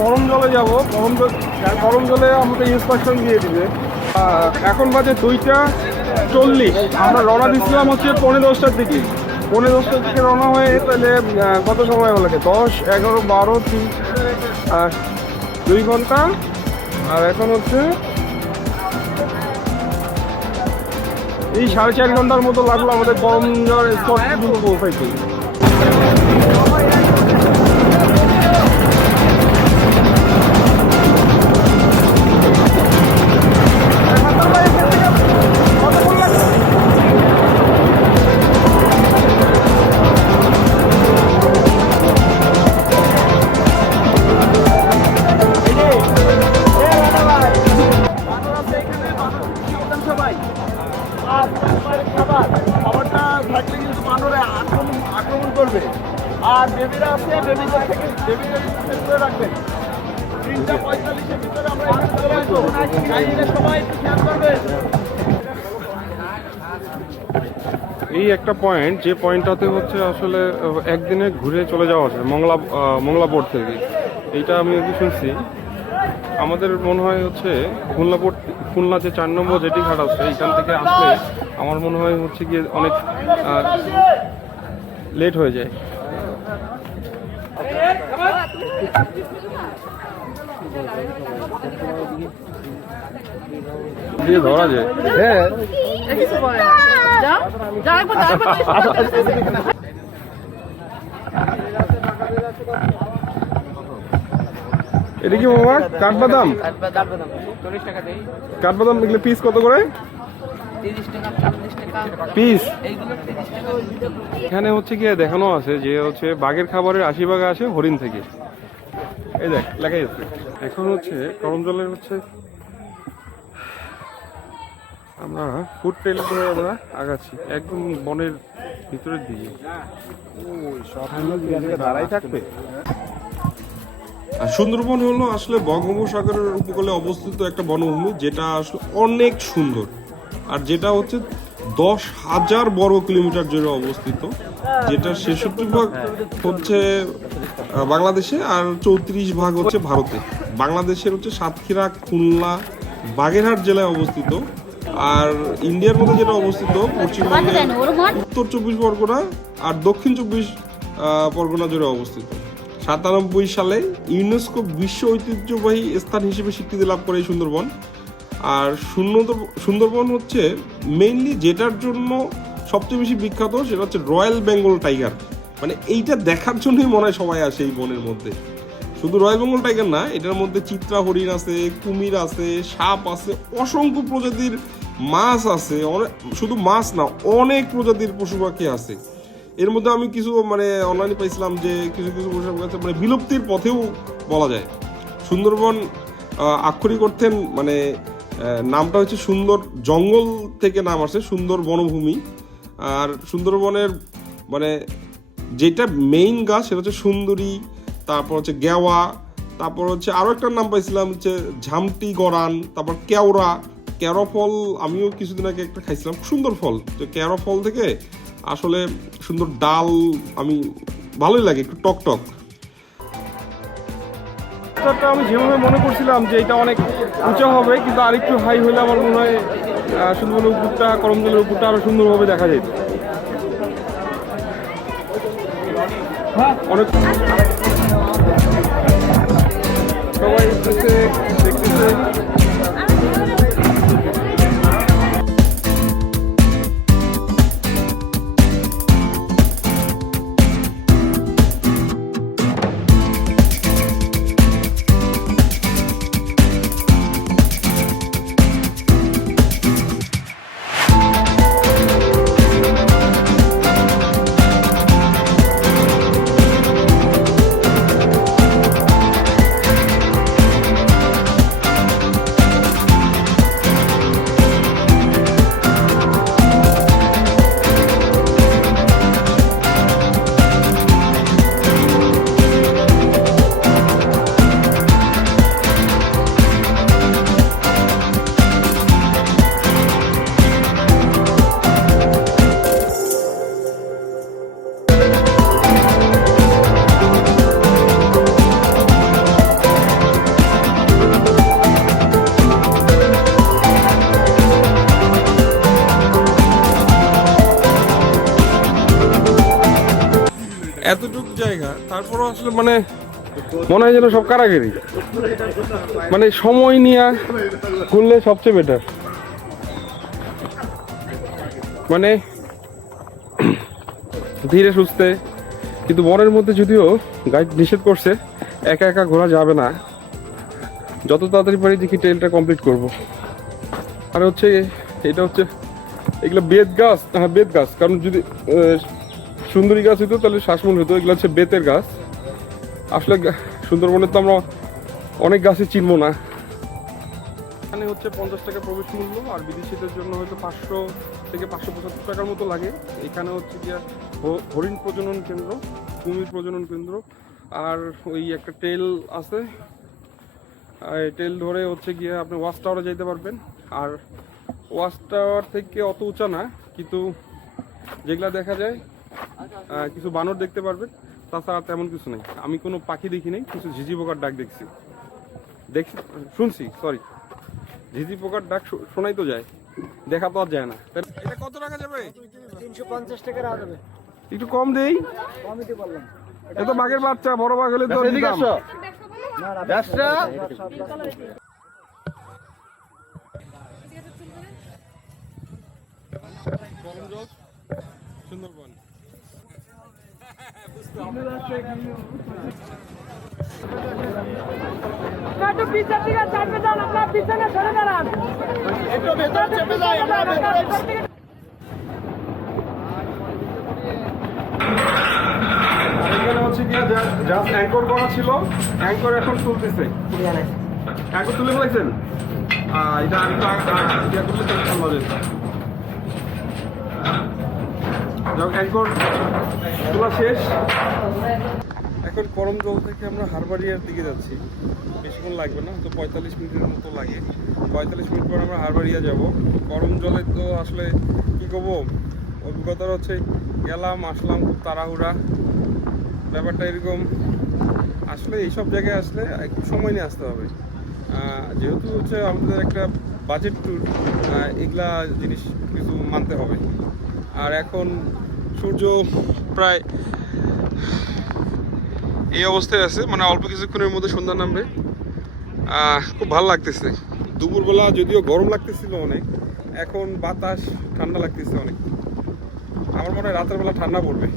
গরম জলে যাব, গরম জল গরম জলে আমাদের ইন্সট্রাকশন দিয়ে দিবে। এখন বাজে দুইটা চল্লিশ। আমরা রওনা দিচ্ছিলাম হচ্ছে পনেরো দশটার দিকে। পনেরো দশটার দিকে রওনা হয়ে তাহলে কত সময় লাগে? দশ, এগারো, বারো, তিন দুই ঘণ্টা। আর এখন হচ্ছে এই সাড়ে চার ঘণ্টার মতো লাগল আমাদের গরম জল স্পট পৌঁছাইতে। আর আছে থেকে করে রাখবেন। তিনটা পঁয়তাল্লিশের ভিতরে আমরা এখানে চলে আসব একটু খেয়াল করবেন এই একটা পয়েন্ট যে পয়েন্টটাতে হচ্ছে আসলে একদিনে ঘুরে চলে যাওয়া আছে মংলা মংলা পোর্ট থেকে। এইটা আমি আগে শুনছি। আমাদের মনে হয় হচ্ছে, খুলনা পোর্ট খুলনা যে চার নম্বর জেটি ঘাট আছে, এইখান থেকে আসলে আমার মনে হয় হচ্ছে গিয়ে অনেক লেট হয়ে যায়। দিয়ে ধরা যায়। হ্যাঁ। এটা কি মামা? কাঠবাদাম? কাঠবাদাম এগুলো পিস কত করে? পিস এখানে হচ্ছে কি দেখানো আছে যে হচ্ছে বাঘের খাবারের আশি ভাগ আসে হরিণ থেকে। এই দেখ লেখাই আছে এখন হচ্ছে গরম জলের হচ্ছে আমরা ফুড ট্রেল ধরে আমরা আগাচ্ছি একদম বনের ভিতরের দিকে দাঁড়াই থাকবে। আর সুন্দরবন হলো আসলে বঙ্গোপসাগরের উপকূলে অবস্থিত একটা বনভূমি যেটা আসলে অনেক সুন্দর। আর যেটা হচ্ছে দশ হাজার বর্গ কিলোমিটার জুড়ে অবস্থিত যেটা ছেষট্টি ভাগ হচ্ছে বাংলাদেশে আর চৌত্রিশ ভাগ হচ্ছে ভারতে। বাংলাদেশের হচ্ছে সাতক্ষীরা খুলনা বাগেরহাট জেলায় অবস্থিত। আর ইন্ডিয়ার মধ্যে যেটা অবস্থিত পশ্চিমবঙ্গে উত্তর চব্বিশ পরগনা আর দক্ষিণ চব্বিশ পরগনা জুড়ে অবস্থিত। সাতানব্বই সালে ইউনেস্কো বিশ্ব ঐতিহ্যবাহী স্থান হিসেবে স্বীকৃতি লাভ করে এই সুন্দরবন। আর সুন্দর- সুন্দরবন হচ্ছে মেইনলি যেটার জন্য সবচেয়ে বেশি বিখ্যাত সেটা হচ্ছে রয়্যাল বেঙ্গল টাইগার। মানে এইটা দেখার জন্যই মনে হয় সবাই আসে এই বনের মধ্যে। শুধু রয়্যাল বেঙ্গল টাইগার না, এটার মধ্যে চিত্রা হরিণ আছে, কুমির আছে, সাপ আছে, অসংখ্য প্রজাতির মাছ আছে অনেক শুধু মাছ না, অনেক প্রজাতির পশু পাখি আছে। এর মধ্যে আমি কিছু মানে অনলাইনে পাইছিলাম যে কিছু কিছু পশু পাখি আছে মানে বিলুপ্তির পথেও বলা যায়। সুন্দরবন আক্ষরিক অর্থেন মানে নামটা হচ্ছে সুন্দর জঙ্গল থেকে নাম আসে, সুন্দর বনভূমি। আর সুন্দরবনের মানে যেটা মেইন গাছ সেটা হচ্ছে সুন্দরী, তারপর হচ্ছে গেওয়া, তারপর হচ্ছে আরও একটা নাম পাইছিলাম হচ্ছে ঝামটি গরান, তারপর কেওড়া। ক্যারো ফল আমিও কিছুদিন আগে একটা খাইছিলাম সুন্দর ফল। তো কেওড়া ফল থেকে আসলে সুন্দর ডাল আমি, ভালোই লাগে, একটু টক টক। আমি যেভাবে মনে করছিলাম যে এটা অনেক উঁচা হবে, কিন্তু আরেকটু হাই হলে আমার মনে হয় সুন্দরবনের উপরটা, করমজলের উপরটা আরও সুন্দরভাবে দেখা যেত অনেক তারপরও আসলে মানে মনে হয় যেন সব কারাগিরি। মানে সময় নিয়ে করলে সবচেয়ে বেটার মানে ধীরে সুস্থে, কিন্তু বনের মধ্যে যদিও গাইড নিষেধ করছে, একা একা ঘোরা যাবে না। যত তাড়াতাড়ি পারি দেখি ট্রেলটা কমপ্লিট করব। আর হচ্ছে, এটা হচ্ছে, এগুলো বেত গাছ হ্যাঁ বেত গাছ কারণ যদি সুন্দরী গাছ হতো তাহলে শ্বাসমূল হতো এগুলো হচ্ছে বেতের গাছ। আসলে সুন্দরবনে তো আমরা অনেক গাছই চিনবো না। এখানে হচ্ছে পঞ্চাশ টাকা প্রবেশ মূল্য, আর বিদেশিদের জন্য হয়তো পাঁচশো থেকে পাঁচশো পঁচাত্তর টাকার মতো লাগে। এখানে হচ্ছে গিয়া হরিণ প্রজনন কেন্দ্র, কুমির প্রজনন কেন্দ্র, আর ওই একটা টেল আছে। টেল ধরে হচ্ছে গিয়ে আপনি ওয়াচ টাওয়ারে যেতে পারবেন। আর ওয়াচ টাওয়ার থেকে অত উঁচা না, কিন্তু যেগুলা দেখা যায় কিছু বানর দেখতে পারবেন তাছাড়া তেমন কিছু নেই। আমি কোনো পাখি দেখি নাই কিছু ঝিঝি পোকার ডাক দেখছি। দেখছি শুনছি সরি ঝিঝি পোকার ডাক শোনাই তো যায় দেখা তো আর যায় না। এটা কত টাকা যাবে? তিনশো পঞ্চাশ টাকা রাখা যাবে। একটু কম দেই? কমিটি বললাম। এত বাঘের বাচ্চা বড় বাঘ হলে তো দিতাম। ব্যবসা করমজল, সুন্দরবন একটু পিছের দিকে চাপে যান আপনার পিছনে সরে দাঁড়ান একটু ভেতরে চেপে যাই আমরা ভেতরে। এখানে হচ্ছে গিয়ে জাস্ট অ্যাঙ্কর করা ছিল অ্যাঙ্কর এখন তুলতেছে। অ্যাঙ্কর তুলে ফেলাইছেন? এটা আমি ইয়া করলে অ্যাঙ্কর তোলা শেষ। এখন করম জল থেকে আমরা হারবাড়িয়ার দিকে যাচ্ছি। বেশিক্ষণ লাগবে না, তো পঁয়তাল্লিশ মিনিটের মতো লাগে। পঁয়তাল্লিশ মিনিট পর আমরা হারবাড়িয়া যাব। গরম জলে তো আসলে কি করব? অভিজ্ঞতা হচ্ছে, গেলাম, আসলাম খুব তাড়াহুড়া। ব্যাপারটা এরকম। আসলে এইসব জায়গায় আসলে একটু সময় নিয়ে আসতে হবে। যেহেতু হচ্ছে আমাদের একটা বাজেট ট্যুর এগুলা জিনিস কিছু মানতে হবে। আর এখন সূর্য প্রায় এই অবস্থায় আছে মানে অল্প কিছুক্ষণের মধ্যে সন্ধ্যা নামবে। খুব ভালো লাগতেছে। দুপুরবেলা যদিও গরম লাগতেছিল অনেক, এখন বাতাস ঠান্ডা লাগতেছে অনেক। আমার মনে হয় রাতের বেলা ঠান্ডা পড়বে।